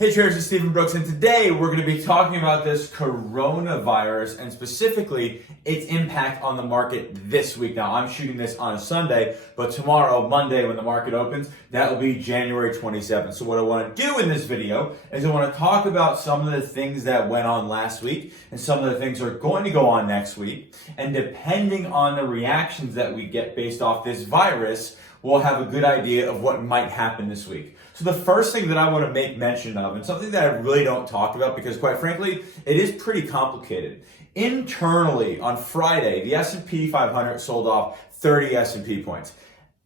Hey traders, it's Stephen Brooks, and today we're going to be talking about this coronavirus and specifically its impact on the market this week. Now, I'm shooting this on a Sunday, but tomorrow, Monday, when the market opens, that will be January 27th. So what I want to do in this video is I want to talk about some of the things that went on last week and some of the things that are going to go on next week. And depending on the reactions that we get based off this virus, we'll have a good idea of what might happen this week. So the first thing that I want to make mention of, and something that I really don't talk about because quite frankly, it is pretty complicated. Internally on Friday, the S&P 500 sold off 30 S&P points.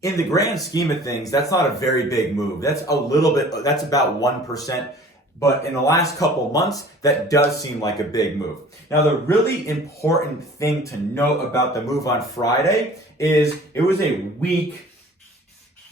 In the grand scheme of things, that's not a very big move. That's about 1%. But in the last couple months, that does seem like a big move. Now, the really important thing to note about the move on Friday is it was a weak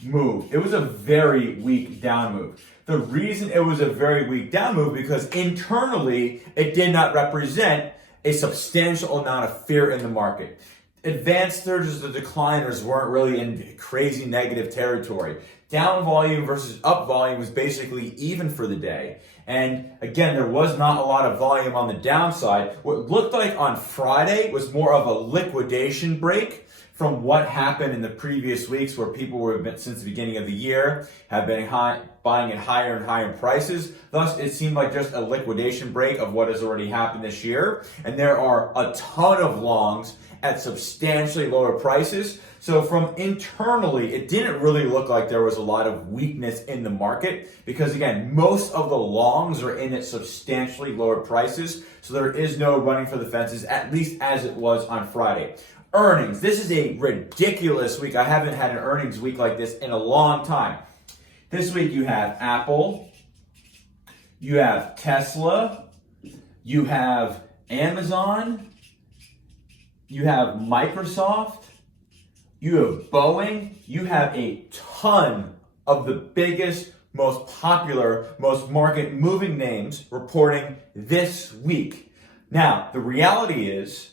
move. It was a very weak down move. The reason it was a very weak down move because internally it did not represent a substantial amount of fear in the market. Advanced surges, the decliners weren't really in crazy negative territory. Down volume versus up volume was basically even for the day. And again, there was not a lot of volume on the downside. What looked like on Friday was more of a liquidation break from what happened in the previous weeks where people were, since the beginning of the year, have been buying at higher and higher prices. Thus, it seemed like just a liquidation break of what has already happened this year. And there are a ton of longs at substantially lower prices. So from internally, it didn't really look like there was a lot of weakness in the market because again, most of the longs are in at substantially lower prices. So there is no running for the fences, at least as it was on Friday. Earnings. This is a ridiculous week. I haven't had an earnings week like this in a long time. This week you have Apple, you have Tesla, you have Amazon, you have Microsoft, you have Boeing, you have a ton of the biggest, most popular, most market moving names reporting this week. Now, the reality is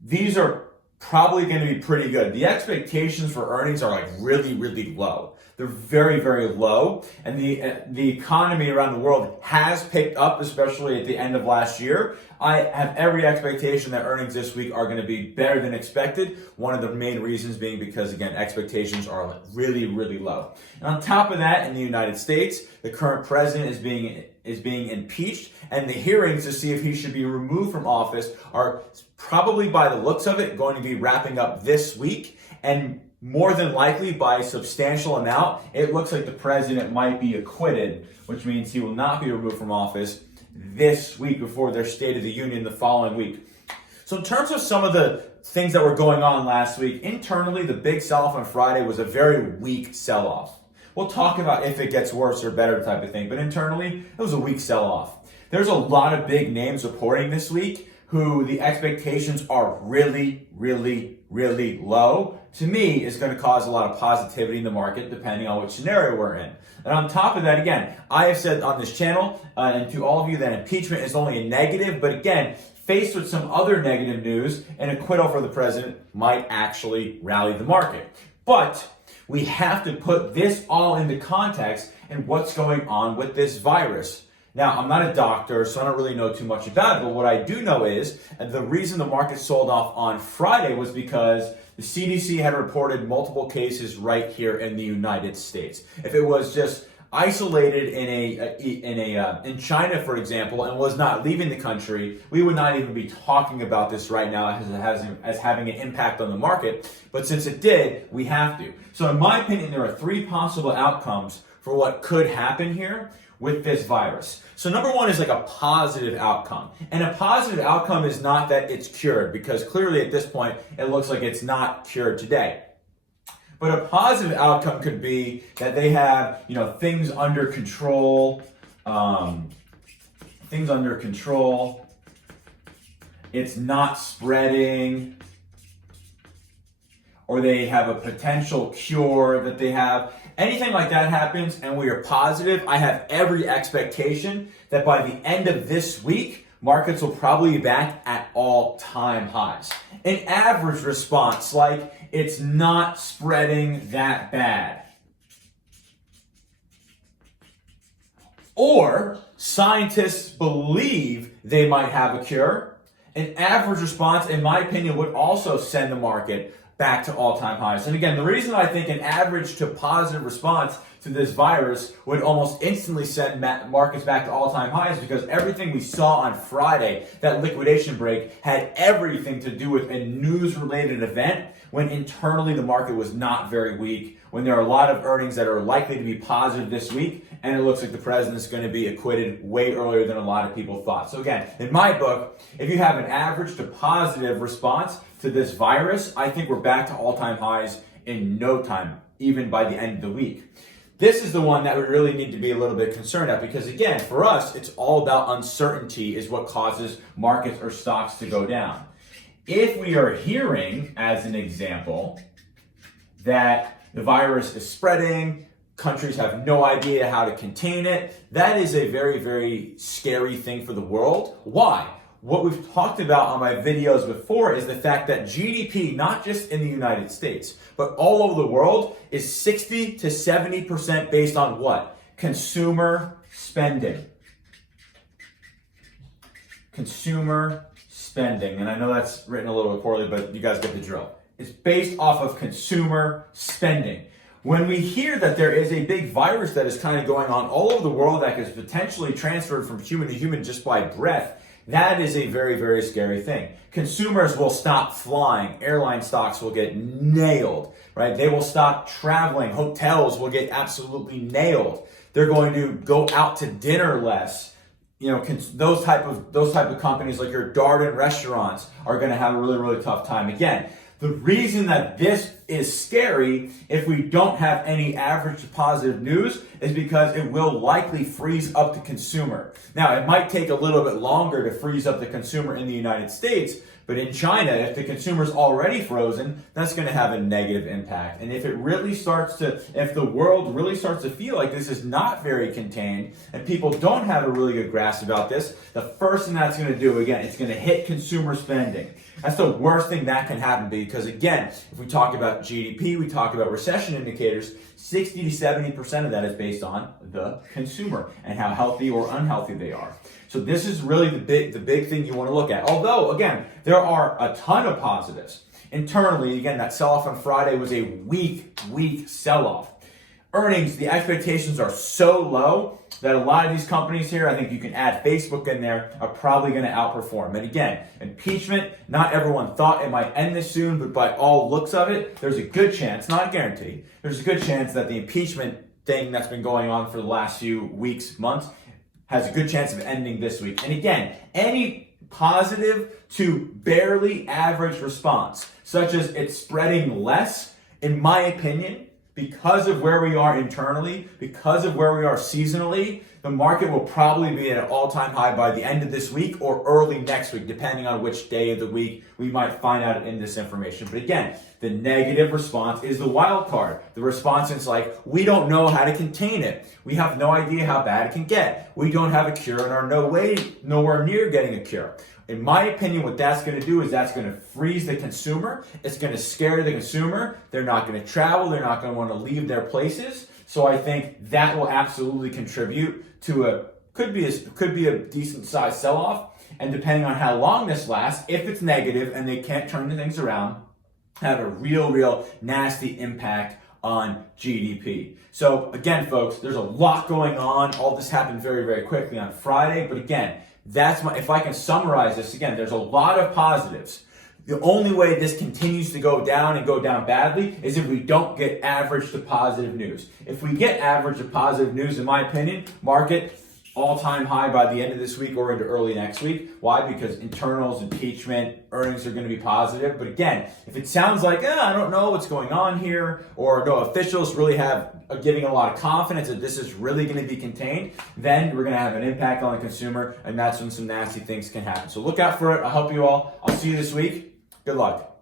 these are probably going to be pretty good. The expectations for earnings are like really, really low. They're very, very low. And the economy around the world has picked up, especially at the end of last year. I have every expectation that earnings this week are going to be better than expected. One of the main reasons being because, again, expectations are like really, really low. And on top of that, in the United States, the current president is being impeached, and the hearings to see if he should be removed from office are probably, by the looks of it, going to be wrapping up this week. And more than likely, by a substantial amount, it looks like the president might be acquitted, which means he will not be removed from office this week before their State of the Union the following week. So in terms of some of the things that were going on last week, internally, the big sell-off on Friday was a very weak sell-off. We'll talk about if it gets worse or better type of thing, but internally, it was a weak sell-off. There's a lot of big names reporting this week who the expectations are really, really, really low. To me, is going to cause a lot of positivity in the market depending on which scenario we're in. And on top of that, again, I have said on this channel and to all of you that impeachment is only a negative, but again, faced with some other negative news, an acquittal for the president might actually rally the market. But we have to put this all into context and what's going on with this virus. Now, I'm not a doctor, so I don't really know too much about it, but what I do know is the reason the market sold off on Friday was because the CDC had reported multiple cases right here in the United States. If it was just isolated in China, for example, and was not leaving the country, we would not even be talking about this right now as having an impact on the market. But since it did, we have to. So in my opinion, there are three possible outcomes for what could happen here with this virus. So number one is like a positive outcome. And a positive outcome is not that it's cured, because clearly at this point, it looks like it's not cured today. But a positive outcome could be that they have, things under control, It's not spreading, or they have a potential cure that they have. Anything like that happens and we are positive, I have every expectation that by the end of this week, markets will probably be back at all-time highs. An average response, like it's not spreading that bad. or scientists believe they might have a cure. An average response, in my opinion, would also send the market back to all-time highs. And again, the reason I think an average to positive response to this virus would almost instantly send markets back to all-time highs, because everything we saw on Friday, that liquidation break, had everything to do with a news-related event, when internally the market was not very weak, when there are a lot of earnings that are likely to be positive this week, and it looks like the president's going to be acquitted way earlier than a lot of people thought. So again, in my book, if you have an average to positive response to this virus, I think we're back to all-time highs in no time, even by the end of the week. This is the one that we really need to be a little bit concerned at, because again, for us, it's all about uncertainty is what causes markets or stocks to go down. If we are hearing, as an example, that the virus is spreading, countries have no idea how to contain it, that is a very, very scary thing for the world. Why? What we've talked about on my videos before is the fact that GDP, not just in the United States, but all over the world, is 60 to 70% based on what? Consumer spending. Consumer spending. And I know that's written a little bit poorly, but you guys get the drill. It's based off of consumer spending. When we hear that there is a big virus that is kind of going on all over the world that is potentially transferred from human to human just by breath, that is a very, very scary thing. Consumers will stop flying. Airline stocks will get nailed, right? They will stop traveling. Hotels will get absolutely nailed. They're going to go out to dinner less. You know, those type of companies like your Darden restaurants are going to have a really, really tough time. Again, the reason that this is scary, if we don't have any average to positive news, is because it will likely freeze up the consumer. Now, it might take a little bit longer to freeze up the consumer in the United States, but in China, if the consumer's already frozen, that's going to have a negative impact. And if the world really starts to feel like this is not very contained, and people don't have a really good grasp about this, the first thing that's going to do, again, it's going to hit consumer spending. That's the worst thing that can happen, because again, if we talk about GDP, we talk about recession indicators, 60 to 70% of that is based on the consumer and how healthy or unhealthy they are. So this is really the big thing you want to look at. Although, again, there are a ton of positives. Internally, again, that sell-off on Friday was a weak sell-off. Earnings, the expectations are so low that a lot of these companies here, I think you can add Facebook in there, are probably going to outperform. And again, impeachment, not everyone thought it might end this soon, but by all looks of it, there's a good chance, not guaranteed, there's a good chance that the impeachment thing that's been going on for the last few weeks, months, has a good chance of ending this week. And again, any positive to barely average response, such as it's spreading less, in my opinion, because of where we are internally, because of where we are seasonally, the market will probably be at an all-time high by the end of this week or early next week, depending on which day of the week we might find out in this information. But again, the negative response is the wild card. The response is like, we don't know how to contain it. We have no idea how bad it can get. We don't have a cure and are nowhere near getting a cure. In my opinion, what that's going to do is that's going to freeze the consumer. It's going to scare the consumer. They're not going to travel. They're not going to want to leave their places. So I think that will absolutely contribute to could be a decent sized sell-off. And depending on how long this lasts, if it's negative and they can't turn the things around, have a real nasty impact on GDP. So again, folks, there's a lot going on. All this happened very quickly on Friday. But again, if I can summarize this again, there's a lot of positives. The only way this continues to go down and go down badly is if we don't get average to positive news. If we get average to positive news, in my opinion, market all-time high by the end of this week or into early next week. Why? Because internals, impeachment, earnings are going to be positive. But again, if it sounds like, I don't know what's going on here, or no officials really are giving a lot of confidence that this is really going to be contained, then we're going to have an impact on the consumer, and that's when some nasty things can happen. So look out for it. I'll help you all. I'll see you this week. Good luck.